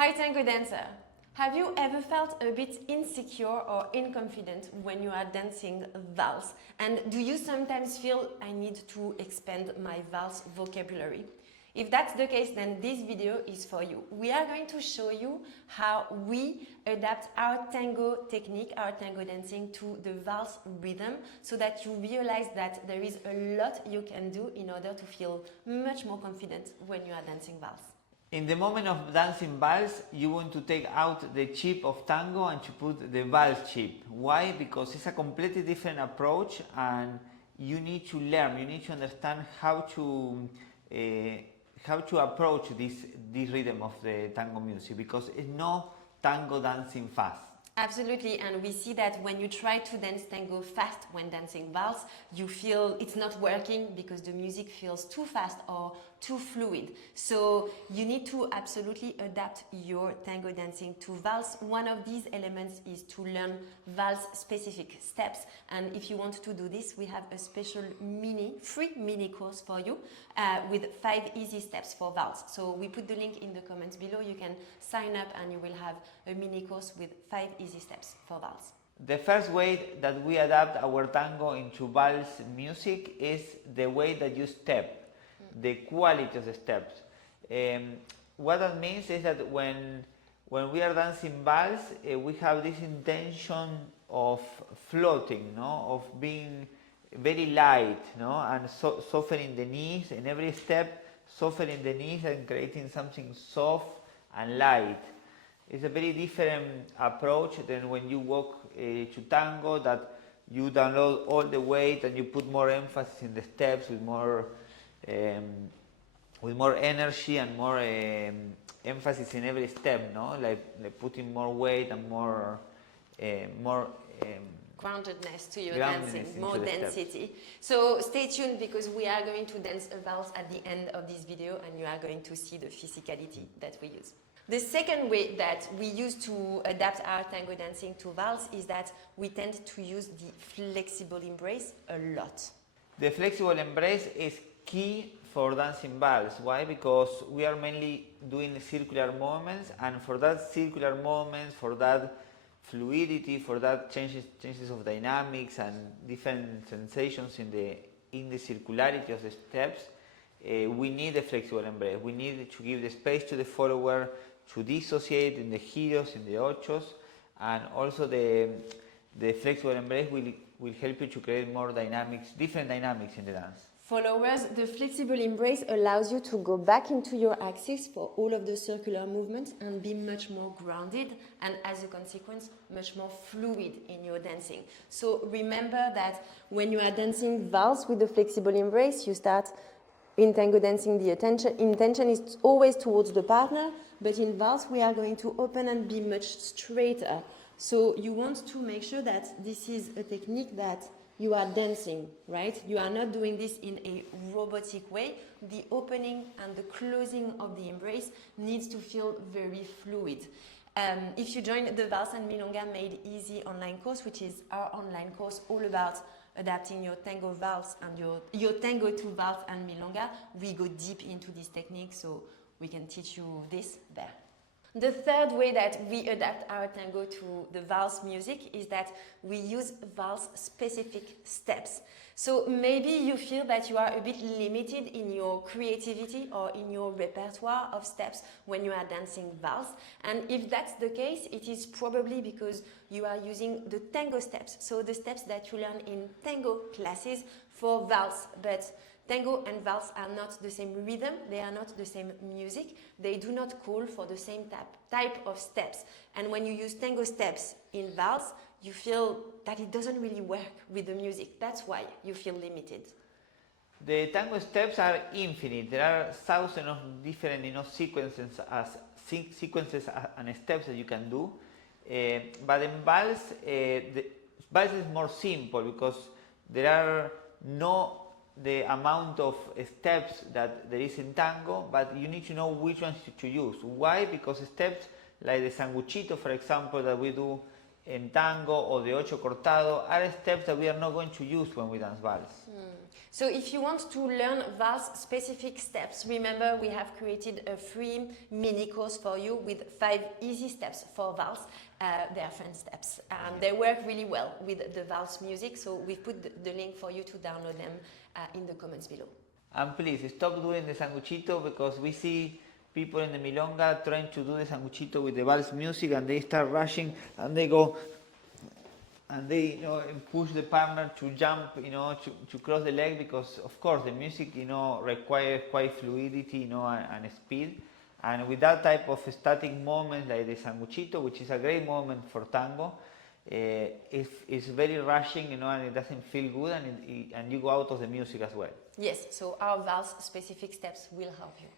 Hi Tango Dancer! Have you ever felt a bit insecure or unconfident when you are dancing Vals? And do you sometimes feel I need to expand my Vals vocabulary? If that's the case, then this video is for you. We are going to show you how we adapt our tango technique, our tango dancing to the Vals rhythm so that you realize that there is a lot you can do in order to feel much more confident when you are dancing Vals. In the moment of dancing vals, you want to take out the chip of tango and to put the vals chip. Why? Because it's a completely different approach and you need to learn, you need to understand how to approach this rhythm of the tango music, because it's no tango dancing fast. Absolutely, and we see that when you try to dance tango fast when dancing Vals, you feel it's not working because the music feels too fast or too fluid. So you need to absolutely adapt your tango dancing to Vals. One of these elements is to learn Vals-specific steps, and if you want to do this, we have a special free mini course for you with 5 easy steps for Vals. So we put the link in the comments below. You can sign up and you will have a mini course with 5 easy steps for Vals. The first way that we adapt our tango into Vals music is the way that you step, the quality of the steps. What that means is that when we are dancing Vals, we have this intention of floating, no? Of being very light, no? And softening the knees in every step, softening the knees and creating something soft and light. It's a very different approach than when you walk to tango, that you download all the weight and you put more emphasis in the steps with more energy and more emphasis in every step, no? Like putting more weight and more groundedness to your dancing, more density. So stay tuned because we are going to dance a Vals at the end of this video and you are going to see the physicality that we use. The second way that we use to adapt our tango dancing to Vals is that we tend to use the flexible embrace a lot. The flexible embrace is key for dancing Vals. Why? Because we are mainly doing circular movements, and for that circular movements, for that fluidity, for that changes of dynamics and different sensations in the circularity of the steps, we need a flexible embrace. We need to give the space to the follower to dissociate in the giros, in the ochos, and also the flexible embrace will help you to create more dynamics, different dynamics in the dance. Followers, the flexible embrace allows you to go back into your axis for all of the circular movements and be much more grounded and as a consequence much more fluid in your dancing. So remember that when you are dancing Vals with the flexible embrace, you start in tango dancing, the intention is always towards the partner, but in Vals we are going to open and be much straighter. So you want to make sure that this is a technique that you are dancing, right? You are not doing this in a robotic way. The opening and the closing of the embrace needs to feel very fluid. If you join the Vals and Milonga Made Easy online course, which is our online course all about adapting your tango Vals and your tango to Vals and Milonga, we go deep into this technique, so we can teach you this there. The third way that we adapt our tango to the Vals music is that we use Vals-specific steps. So maybe you feel that you are a bit limited in your creativity or in your repertoire of steps when you are dancing Vals. And if that's the case, it is probably because you are using the tango steps, so the steps that you learn in tango classes for Vals. But tango and Vals are not the same rhythm, they are not the same music, they do not call for the same type of steps. And when you use tango steps in Vals, you feel that it doesn't really work with the music. That's why you feel limited. The tango steps are infinite. There are thousands of different sequences and steps that you can do. But in Vals, Vals is more simple because there are no the amount of steps that there is in tango, but you need to know which ones to use. Why? Because steps like the sanguchito, for example, that we do en tango or the ocho cortado are steps that we are not going to use when we dance vals. So if you want to learn Vals-specific steps, remember we have created a free mini course for you with 5 easy steps for Vals. They are fun steps. They work really well with the Vals music, so we've put the link for you to download them in the comments below. And please stop doing the sanguchito, because we see people in the milonga trying to do the sanguchito with the vals music, and they start rushing and they go and they push the partner to jump, to cross the leg, because of course the music requires quite fluidity, and speed. And with that type of static moment like the sanguchito, which is a great moment for tango, it's very rushing, and it doesn't feel good, and you go out of the music as well. Yes, so our Vals-specific steps will help you.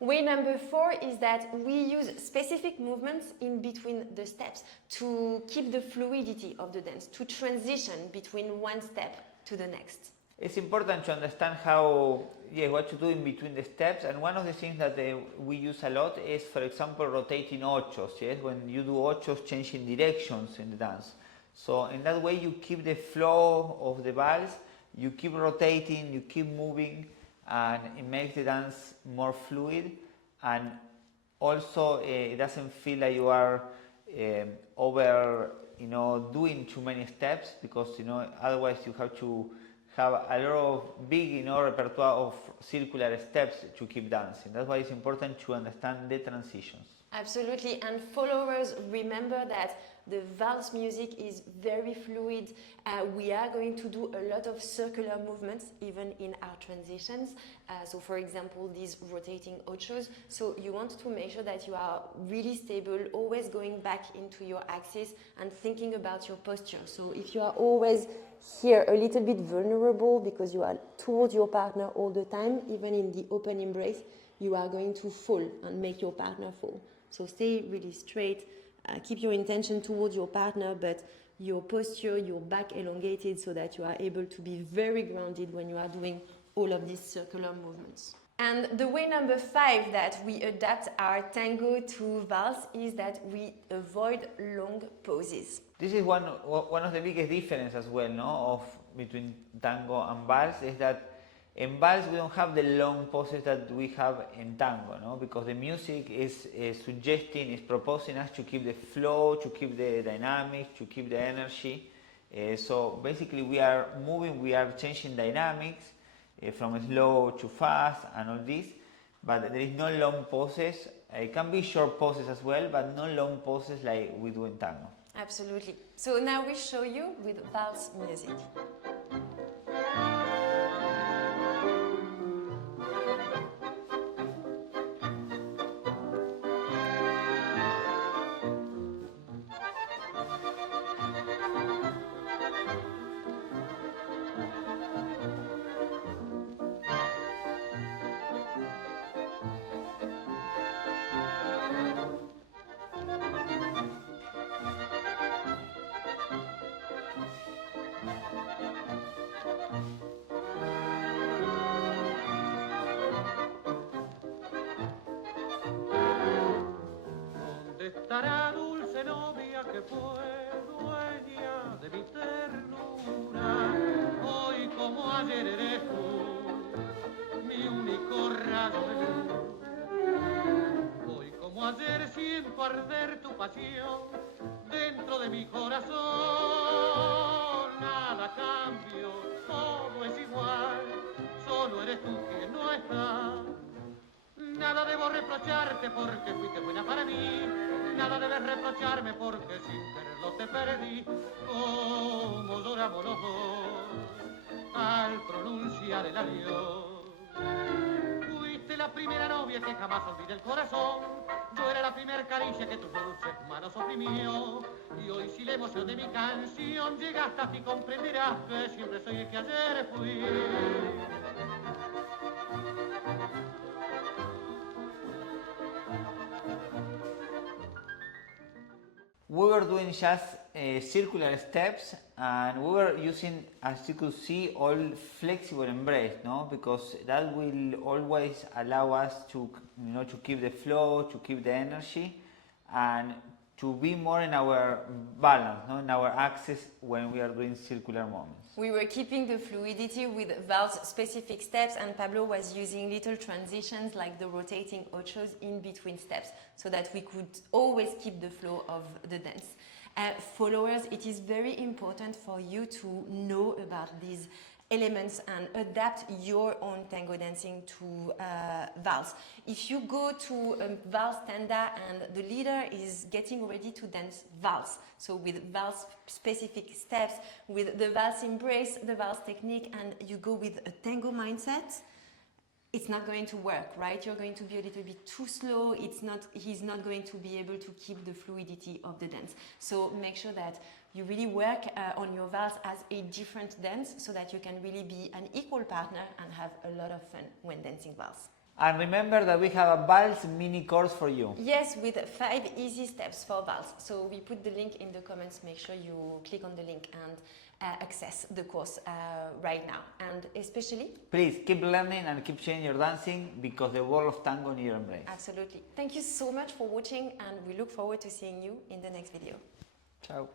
Way number 4 is that we use specific movements in between the steps to keep the fluidity of the dance, to transition between one step to the next. It's important to understand what to do in between the steps, and one of the things that we use a lot is, for example, rotating ochos. Yes, when you do ochos, changing directions in the dance. So in that way, you keep the flow of the vals, you keep rotating, you keep moving, and it makes the dance more fluid, and also it doesn't feel like you are doing too many steps, because otherwise you have to have a lot of big repertoire of circular steps to keep dancing. That's why it's important to understand the transitions. Absolutely, and followers, remember that the Vals music is very fluid. We are going to do a lot of circular movements even in our transitions. So for example, these rotating ochos. So you want to make sure that you are really stable, always going back into your axis and thinking about your posture. So if you are always here a little bit vulnerable because you are towards your partner all the time, even in the open embrace, you are going to fall and make your partner fall. So stay really straight, keep your intention towards your partner, but your posture, your back elongated, so that you are able to be very grounded when you are doing all of these circular movements. And the way number 5 that we adapt our tango to vals is that we avoid long pauses. This is one of the biggest differences as well, between tango and vals, is that in vals we don't have the long pauses that we have in tango, because the music is suggesting, is proposing us to keep the flow, to keep the dynamics, to keep the energy. So basically we are moving, we are changing dynamics from slow to fast and all this, but there is no long pauses. It can be short pauses as well, but no long pauses like we do in tango. Absolutely. So now we show you with vals music. Estará dulce novia que fue dueña de mi ternura. Hoy como ayer eres tú, mi único rayo de luz. Hoy como ayer siento arder tu pasión dentro de mi corazón. Nada cambio, todo es igual, solo eres tú quien no está. Nada debo reprocharte porque fuiste buena para mí. Nada debes reprocharme porque sin quererlo te perdí. Como lloramos los dos al pronunciar el adiós. Fuiste la primera novia que jamás olvidé el corazón. Yo era la primera caricia que tus dulces manos oprimió. Y hoy si la emoción de mi canción llega hasta ti, comprenderás que siempre soy el que ayer fui. We were doing just circular steps, and we were using, as you could see, all flexible embrace, because that will always allow us to, to keep the flow, to keep the energy, and to be more in our balance, no, in our axis when we are doing circular movements. We were keeping the fluidity with Vals-specific steps, and Pablo was using little transitions like the rotating ochos in between steps so that we could always keep the flow of the dance. Followers, it is very important for you to know about these elements and adapt your own tango dancing to Vals. If you go to a Vals tanda and the leader is getting ready to dance Vals, so with Vals-specific steps, with the Vals embrace, the Vals technique, and you go with a tango mindset, it's not going to work, right? You're going to be a little bit too slow. He's not going to be able to keep the fluidity of the dance. So make sure that you really work on your Vals as a different dance so that you can really be an equal partner and have a lot of fun when dancing Vals. And remember that we have a Vals mini course for you. Yes, with 5 easy steps for Vals. So we put the link in the comments. Make sure you click on the link and access the course right now. And especially, please keep learning and keep changing your dancing because the world of tango needs your embrace. Absolutely. Thank you so much for watching, and we look forward to seeing you in the next video. Ciao.